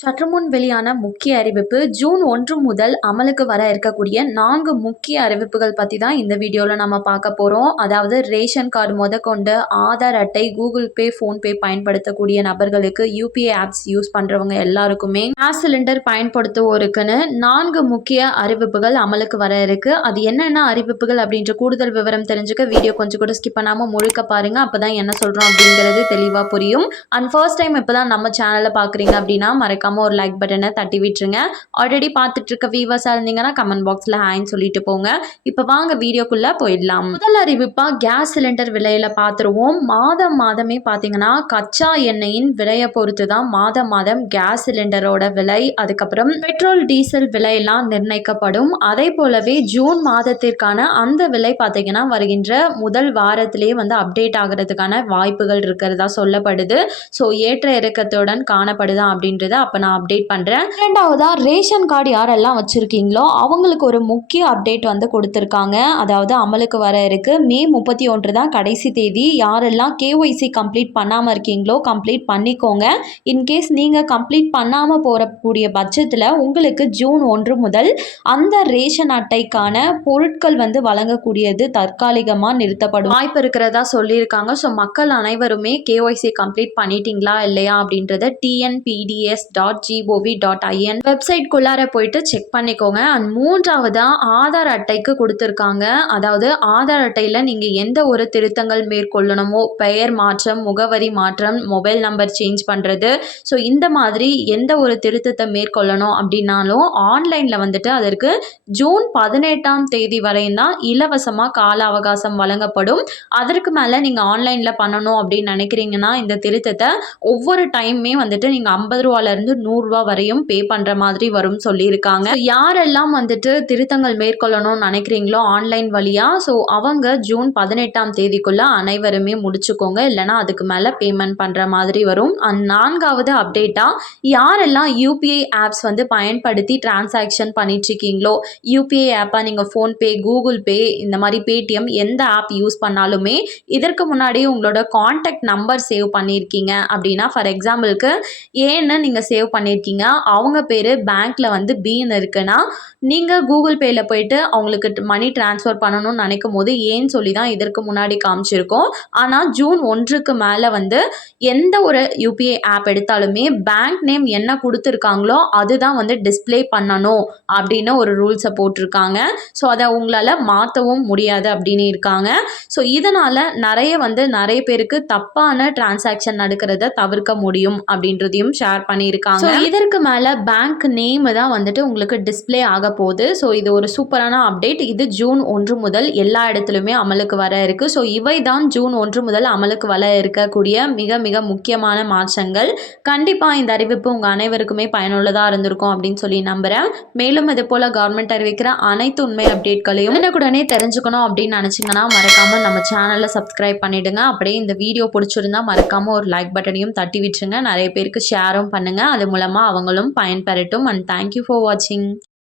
சற்றுமுன் வெளியான முக்கிய அறிவிப்பு ஜூன் 1 முதல் அமலுக்கு வர இருக்கக்கூடிய 4 முக்கிய அறிவிப்புகள் பற்றி தான் இந்த வீடியோவில் நம்ம பார்க்க போகிறோம். அதாவது ரேஷன் கார்டு முதற்கொண்டு ஆதார் அட்டை, கூகுள் பே, ஃபோன்பே பயன்படுத்தக்கூடிய நபர்களுக்கு, யூபிஐ ஆப்ஸ் யூஸ் பண்ணுறவங்க எல்லாருக்குமே, கேஸ் சிலிண்டர் பயன்படுத்துவோருக்குன்னு 4 முக்கிய அறிவிப்புகள் அமலுக்கு வர இருக்கு. அது என்னென்ன அறிவிப்புகள் அப்படின்ற கூடுதல் விவரம் தெரிஞ்சுக்க வீடியோ கொஞ்சம் கூட ஸ்கிப் பண்ணாமல் முழுக்க பாருங்க. அப்போ தான் என்ன சொல்கிறோம் அப்படிங்கிறது தெளிவாக புரியும். அண்ட் ஃபர்ஸ்ட் டைம் இப்போ தான் நம்ம சேனலை பார்க்குறீங்க அப்படின்னா மறக்காம ஒரு லைக் பட்டனை தட்டி விட்டுருங்க. ஆல்ரெடி பார்த்துட்டு இருக்க வியூவர்ஸா இருந்தீங்கன்னா கமெண்ட் பாக்ஸ்ல ஹாய்ன்னு சொல்லிட்டு போங்க. இப்போ வாங்க வீடியோக்குள்ள போயிடலாம். முதல் அறிவிப்பா கேஸ் சிலிண்டர் விலையில பார்த்துருவோம். மாதமே பார்த்தீங்கன்னா கச்சா எண்ணெயின் விலையை பொறுத்து தான் மாதம் கேஸ் சிலிண்டரோட விலை, அதுக்கப்புறம் பெட்ரோல் டீசல் விலையெல்லாம் நிர்ணயிக்கப்படும். அதே போலவே ஜூன் மாதத்திற்கான அந்த விலை பார்த்தீங்கன்னா வருகின்ற முதல் வாரத்திலே அப்டேட் ஆகிறதுக்கான வாய்ப்புகள் இருக்கிறதா சொல்லப்படுது. ஸோ ஏற்ற இறக்கத்துடன் காணப்படுதா அப்படின்றத அப்போ நான் அப்டேட் பண்ணுறேன். இரண்டாவதா ரேஷன் கார்டு யாரெல்லாம் வச்சுருக்கீங்களோ அவங்களுக்கு ஒரு முக்கிய அப்டேட் கொடுத்துருக்காங்க. அதாவது அமலுக்கு வர இருக்கு. மே 31 தான் கடைசி தேதி. யாரெல்லாம் கேஒய்சி கம்ப்ளீட் பண்ணாமல் இருக்கீங்களோ கம்ப்ளீட் பண்ணிக்கோங்க. இன்கேஸ் நீங்கள் கம்ப்ளீட் பண்ணாமல் போகக்கூடிய பட்சத்தில் உங்களுக்கு ஜூன் 1 முதல் அந்த ரேஷன் அட்டைக்கான பொருட்கள் வழங்கக்கூடியது தற்காலிகமாக நிறுத்தப்படும் வாய்ப்பு இருக்கிறதா சொல்லியிருக்காங்க. ஸோ மக்கள் அனைவருமே கேஒய்சி கம்ப்ளீட் பண்ணிட்டீங்களா இல்லையா அப்படின்றத tnpds.gov.in வெப்சைட்குள்ளார போயிட்டு செக் பண்ணிக்கோங்க. அண்ட் மூன்றாவதா ஆதார் அட்டைக்கு கொடுத்துருக்காங்க. அதாவது ஆதார் அட்டையில் நீங்கள் எந்த ஒரு திருத்தங்கள் மேற்கொள்ளணுமோ, பெயர் மாற்றம், முகவரி மாற்றம், மொபைல் நம்பர் சேஞ்ச் பண்ணுறது, ஸோ இந்த மாதிரி எந்த ஒரு திருத்தத்தை மேற்கொள்ளணும் அப்படின்னாலும் ஆன்லைனில் அதற்கு ஜூன் 18ஆம் தேதி வரையும் தான் இலவசமாக கால அவகாசம் வழங்கப்படும். அதற்கு மேலே நீங்கள் ஆன்லைனில் பண்ணணும் அப்படின்னு நினைக்கிறீங்கன்னா இந்த திருத்தத்தை ஒவ்வொரு டைமே நீங்கள் 50 ரூபாயிலிருந்து 100 ரூபா வரையும் பே பண்ணுற மாதிரி வரும் சொல்லியிருக்காங்க. யாரெல்லாம் திருத்தங்கள் மேற்கொள்ளணும்னு நினைக்கிறீங்களோ ஆன்லைன் வழியாக, ஸோ அவங்க ஜூன் 18ஆம் தேதிக்குள்ளே அனைவருமே முடிச்சுக்கோங்க. இல்லைனா அதுக்கு மேலே பேமெண்ட் பண்ணுற மாதிரி வரும். நான்காவது அப்டேட்டாக யாரெல்லாம் யூபிஐ ஆப்ஸ் பயன்படுத்தி டிரான்சாக்ஷன் பண்ணிட்டுருக்கீங்களோ, யூபிஐ ஆப்பை நீங்கள் ஃபோன்பே, கூகுள் பே, இந்த மாதிரி பேடிஎம் எந்த ஆப் யூஸ் பண்ணாலுமே இதற்கு முன்னாடி உங்களோட கான்டாக்ட் நம்பர் சேவ் பண்ணியிருக்கீங்க அப்படின்னா, ஃபார் எக்ஸாம்பிளுக்கு ஏன்னு நீங்கள் சேவ் பண்ணியிருக்கீங்க, அவங்க பேர் பேங்க்கில் பின்னு இருக்குன்னா நீங்கள் கூகுள் பேயில் போயிட்டு அவங்களுக்கு மணி ட்ரான்ஸ்ஃபர் பண்ணணும்னு நினைக்கும் போது ஏன்னு சொல்லி தான் இதற்கு முன்னாடி காமிச்சிருக்கோம். ஆனால் ஜூன் 1க்கு மேலே எந்த ஒரு யூபிஐ ஆப் எடுத்தாலுமே பேங்க் நேம் என்ன கொடுத்துருக்காங்களோ அதுதான் டிஸ்பிளே பண்ணணும் அப்படின்னு ஒரு ரூல்ஸை போட்டிருக்காங்க. ஸோ அதை உங்களால் மாற்றவும் முடியாது அப்படின்னு இருக்காங்க. ஸோ இதனால் நிறைய பேருக்கு தப்பான டிரான்சாக்ஷன் நடக்கிறத தவிர்க்க முடியும் அப்படின்றதையும் ஷேர் பண்ணியிருக்காங்க. ஸோ இதற்கு மேலே பேங்க் நேம் தான் உங்களுக்கு டிஸ்பிளே ஆக போகுது. ஸோ இது ஒரு சூப்பரான அப்டேட். இது ஜூன் 1 முதல் எல்லா இடத்துலையுமே அமலுக்கு வர இருக்கு. ஸோ இவை தான் ஜூன் 1 முதல் அமலுக்கு வர இருக்கக்கூடிய மிக மிக முக்கியமான மாற்றங்கள். கண்டிப்பாக இந்த அறிவிப்பு உங்கள் அனைவருக்குமே பயனுள்ளதாக இருந்திருக்கும் அப்படின்னு சொல்லி நம்புகிறேன். மேலும் இது போல் கவர்மெண்ட் அறிவிக்கிற அனைத்து உண்மை அப்டேட்களையும் உடனே தெரிஞ்சுக்கணும் அப்படின்னு நினச்சிங்கன்னா மறக்காமல் நம்ம சேனலை சப்ஸ்கிரைப் பண்ணிவிடுங்க. அப்படியே இந்த வீடியோ பிடிச்சிருந்தா மறக்காமல் ஒரு லைக் பட்டனையும் தட்டி விட்டுருங்க. நிறைய பேருக்கு ஷேரும் பண்ணுங்கள். அது மூலமாக அவங்களும் பயன்பெறட்டும். அண்ட் தேங்க்யூ ஃபார் வாட்சிங்.